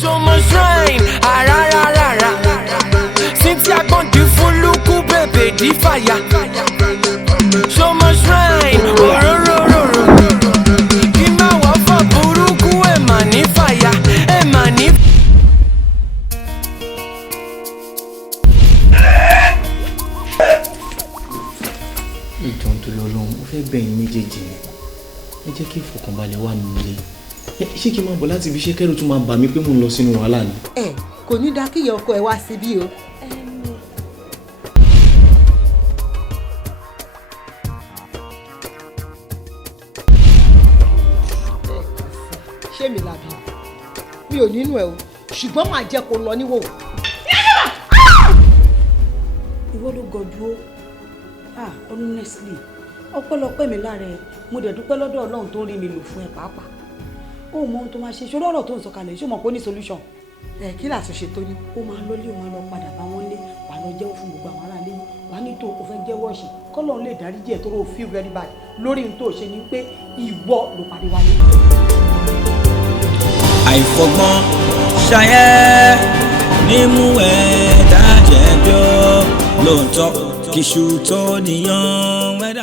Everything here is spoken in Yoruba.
So much rain, arararara. Cynthia gon' do fuluku, baby, the fire. So much rain, ororororo. Kima wafa buruku, emani fire, emani. Ìjọ̀n tó lọ lọ́hùn, mo fẹ́ bẹ̀yìn méjèèjì ni. Ẹ jẹ́ kí ìfọ̀kànbalẹ̀ wà nílé. Ṣé kí n máa bọ̀ láti ibi iṣẹ́ kẹ́rù tún máa bà mí pé mò ń lọ sínú wàhálà ni? Kò ní dá kíyàn ọkọ ẹ wá síbí o. Ṣé mi làbí? Mi ò nínú ẹ o, ṣùgbọ́n màá jẹ́ kó lọ níwò. Ìwọ ló gọ̀dú ó. Honestly, ọpẹ́lọpẹ́ mi lára ẹ, mo dẹ̀ dúpẹ́ lọ́dọ̀ Ọlọ́run tó rí mi lò fún ẹ pàápàá. Ó mọ ohun tó máa ṣe, ṣó lọ́rọ̀ tó ń sọ kalẹ̀, ṣó mọ̀ pé ó ní solution. Kí làtúnṣe tó ní? Ó máa lọ́lé, ó máa lọ padà bá wọn lé, wà lọ jẹ́wọ́ fún gbogbo àwọn aráalé yìí. Wà ní tó o fẹ́ jẹ́wọ́ ẹ̀ṣẹ̀, k'Ọlọ́run lè dáríjì ẹ́ tó o feel very bad lórí ohun tó ṣe ni pé ìwọ ló parí wáyé. Àìfọgbọ́n ṣayẹ́ nímú ẹ̀dá jẹ̀bi ó lóòótọ́ kìṣù tó níyàn wẹ́dà.